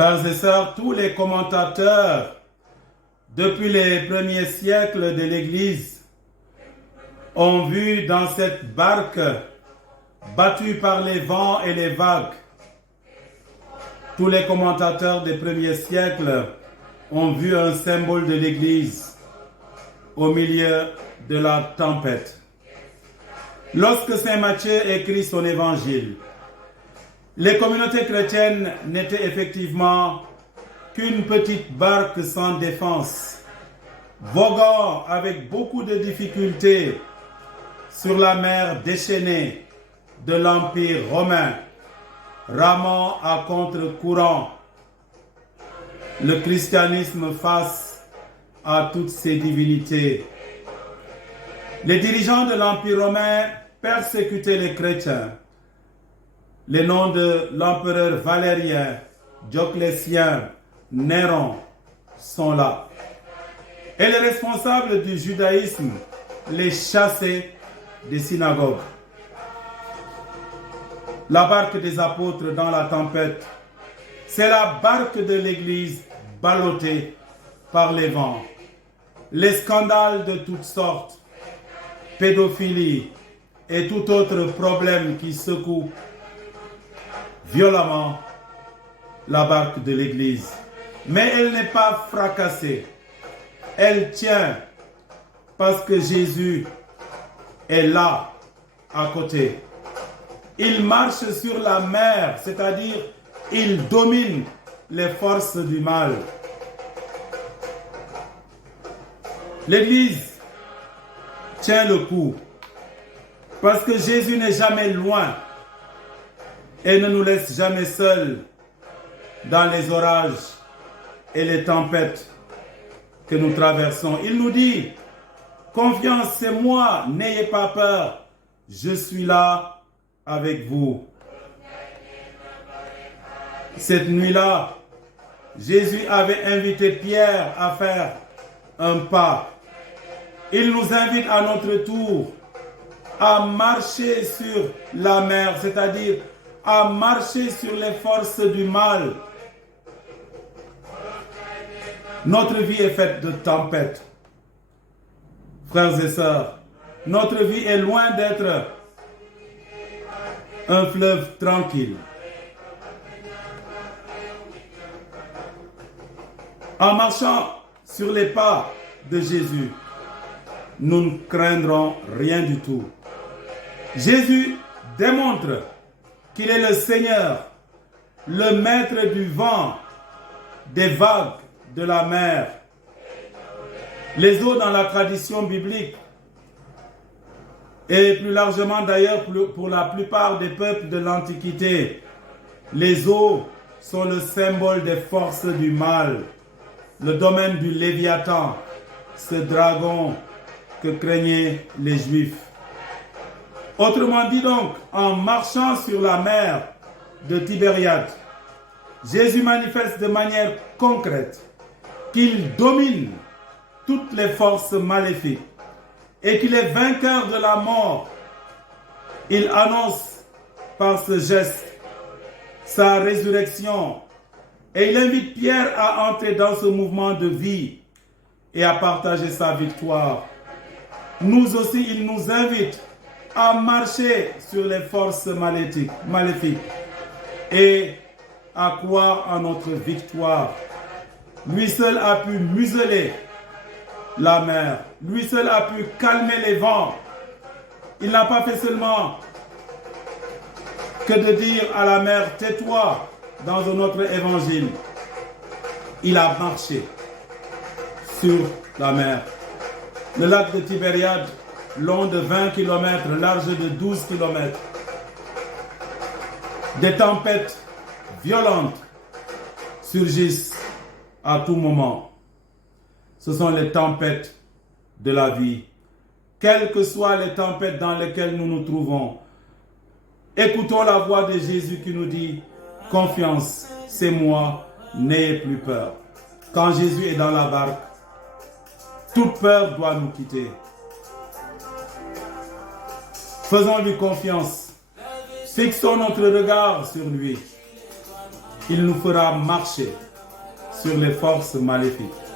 Frères et sœurs, tous les commentateurs depuis les premiers siècles de l'Église ont vu dans cette barque battue par les vents et les vagues. Tous les commentateurs des premiers siècles ont vu un symbole de l'Église au milieu de la tempête. Lorsque Saint Matthieu écrit son évangile, les communautés chrétiennes n'étaient effectivement qu'une petite barque sans défense, voguant avec beaucoup de difficultés sur la mer déchaînée de l'Empire romain, ramant à contre-courant le christianisme face à toutes ces divinités. Les dirigeants de l'Empire romain persécutaient les chrétiens. Les noms de l'empereur Valérien, Dioclétien, Néron sont là. Et les responsables du judaïsme les chassaient des synagogues. La barque des apôtres dans la tempête, c'est la barque de l'Église ballottée par les vents. Les scandales de toutes sortes, pédophilie et tout autre problème qui secoue violemment la barque de l'Église. Mais elle n'est pas fracassée. Elle tient parce que Jésus est là, à côté. Il marche sur la mer, c'est-à-dire il domine les forces du mal. L'Église tient le coup parce que Jésus n'est jamais loin et ne nous laisse jamais seuls dans les orages et les tempêtes que nous traversons. Il nous dit, confiance, c'est moi, n'ayez pas peur, je suis là avec vous. Cette nuit-là, Jésus avait invité Pierre à faire un pas. Il nous invite à notre tour à marcher sur la mer, c'est-à-dire à marcher sur les forces du mal. Notre vie est faite de tempêtes. Frères et sœurs, notre vie est loin d'être un fleuve tranquille. En marchant sur les pas de Jésus, nous ne craindrons rien du tout. Jésus démontre qu'il est le Seigneur, le maître du vent, des vagues, de la mer. Les eaux dans la tradition biblique, et plus largement d'ailleurs pour la plupart des peuples de l'Antiquité, les eaux sont le symbole des forces du mal, le domaine du Léviathan, ce dragon que craignaient les Juifs. Autrement dit donc, en marchant sur la mer de Tibériade, Jésus manifeste de manière concrète qu'il domine toutes les forces maléfiques et qu'il est vainqueur de la mort. Il annonce par ce geste sa résurrection et il invite Pierre à entrer dans ce mouvement de vie et à partager sa victoire. Nous aussi, il nous invite à marcher sur les forces maléfiques et à croire en notre victoire. Lui seul a pu museler la mer. Lui seul a pu calmer les vents. Il n'a pas fait seulement que de dire à la mer, tais-toi, dans un autre évangile. Il a marché sur la mer. Le lac de Tibériade, long de 20 km, large de 12 km. Des tempêtes violentes surgissent à tout moment. Ce sont les tempêtes de la vie. Quelles que soient les tempêtes dans lesquelles nous nous trouvons, écoutons la voix de Jésus qui nous dit « Confiance, c'est moi, n'ayez plus peur ». Quand Jésus est dans la barque, toute peur doit nous quitter. Faisons-lui confiance. Fixons notre regard sur lui. Il nous fera marcher sur les forces maléfiques.